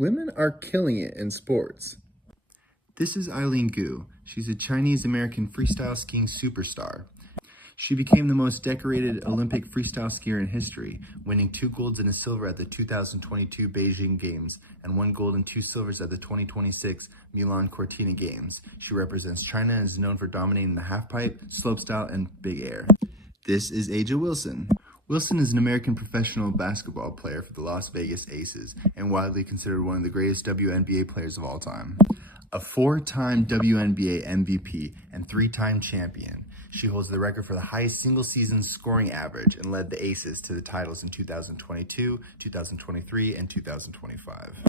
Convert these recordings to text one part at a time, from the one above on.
Women are killing it in sports. This is Eileen Gu. She's a Chinese-American freestyle skiing superstar. She became the most decorated Olympic freestyle skier in history, winning 2 golds and a silver at the 2022 Beijing Games and 1 gold and 2 silvers at the 2026 Milan Cortina Games. She represents China and is known for dominating the halfpipe, slopestyle, and big air. This is A'ja Wilson. Wilson is an American professional basketball player for the Las Vegas Aces and widely considered one of the greatest WNBA players of all time. A 4-time WNBA MVP and 3-time champion, she holds the record for the highest single-season scoring average and led the Aces to the titles in 2022, 2023, and 2025.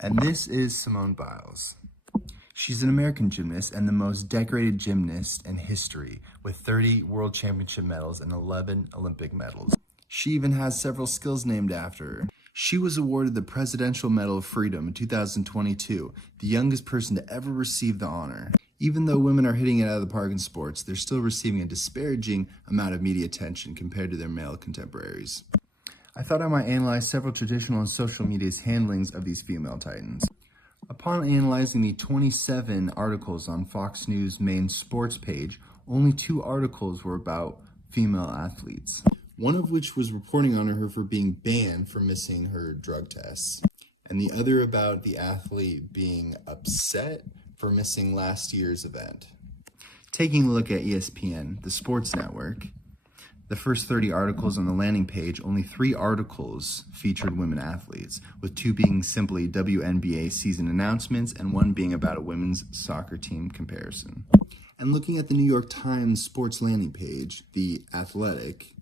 And this is Simone Biles. She's an American gymnast and the most decorated gymnast in history, with 30 World Championship medals and 11 Olympic medals. She even has several skills named after her. She was awarded the Presidential Medal of Freedom in 2022, the youngest person to ever receive the honor. Even though women are hitting it out of the park in sports, they're still receiving a disparaging amount of media attention compared to their male contemporaries. I thought I might analyze several traditional and social media's handlings of these female titans. Upon analyzing the 27 articles on Fox News' main sports page, only 2 articles were about female athletes, one of which was reporting on her for being banned for missing her drug tests, and the other about the athlete being upset for missing last year's event. Taking a look at ESPN, the sports network, the first 30 articles on the landing page, only 3 articles featured women athletes, with 2 being simply WNBA season announcements and 1 being about a women's soccer team comparison. And looking at the New York Times sports landing page, The Athletic,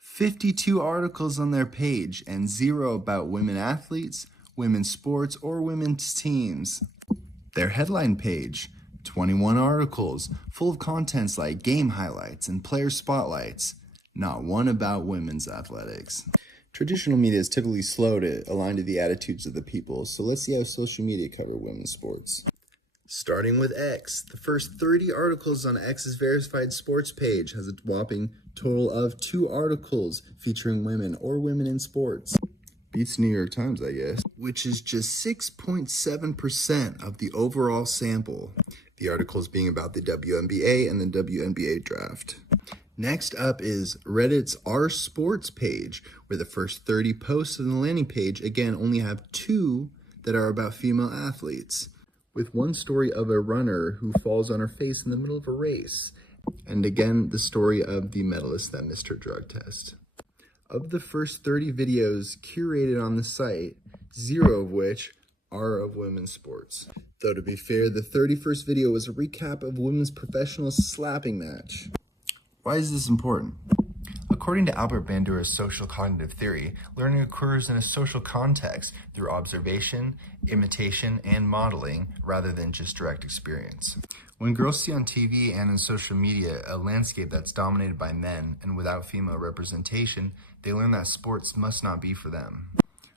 52 articles on their page and 0 about women athletes, women's sports, or women's teams. Their headline page, 21 articles, full of contents like game highlights and player spotlights. Not one about women's athletics. Traditional media is typically slow to align to the attitudes of the people, so let's see how social media cover women's sports. Starting with X, the first 30 articles on X's verified sports page has a whopping total of 2 articles featuring women or women in sports. Beats New York Times, I guess, which is just 6.7% of the overall sample. The articles being about the WNBA and the WNBA draft. Next up is Reddit's R Sports page, where the first 30 posts on the landing page, again, only have 2 that are about female athletes, with 1 story of a runner who falls on her face in the middle of a race, and again, the story of the medalist that missed her drug test. Of the first 30 videos curated on the site, 0 of which are of women's sports. Though to be fair, the 31st video was a recap of women's professional slapping match. Why is this important? According to Albert Bandura's social cognitive theory, learning occurs in a social context through observation, imitation, and modeling, rather than just direct experience. When girls see on TV and in social media a landscape that's dominated by men and without female representation, they learn that sports must not be for them.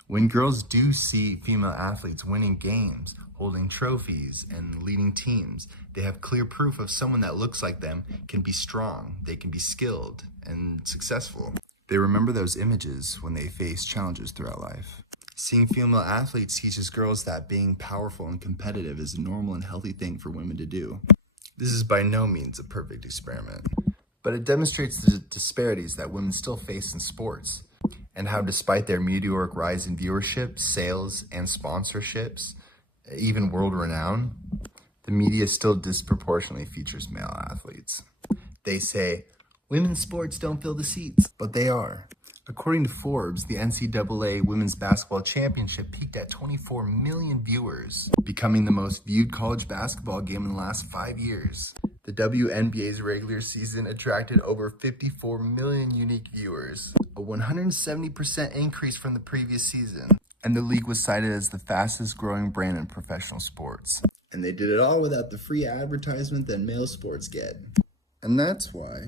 When girls do see female athletes winning games, holding trophies, and leading teams, they have clear proof of someone that looks like them can be strong, they can be skilled, and successful. They remember those images when they face challenges throughout life. Seeing female athletes teaches girls that being powerful and competitive is a normal and healthy thing for women to do. This is by no means a perfect experiment, but it demonstrates the disparities that women still face in sports, and how despite their meteoric rise in viewership, sales, and sponsorships, even world renown, the media still disproportionately features male athletes. They say, women's sports don't fill the seats, but they are. According to Forbes, the NCAA Women's Basketball Championship peaked at 24 million viewers, becoming the most viewed college basketball game in the last 5 years. The WNBA's regular season attracted over 54 million unique viewers, a 170% increase from the previous season. And the league was cited as the fastest growing brand in professional sports. And they did it all without the free advertisement that male sports get. And that's why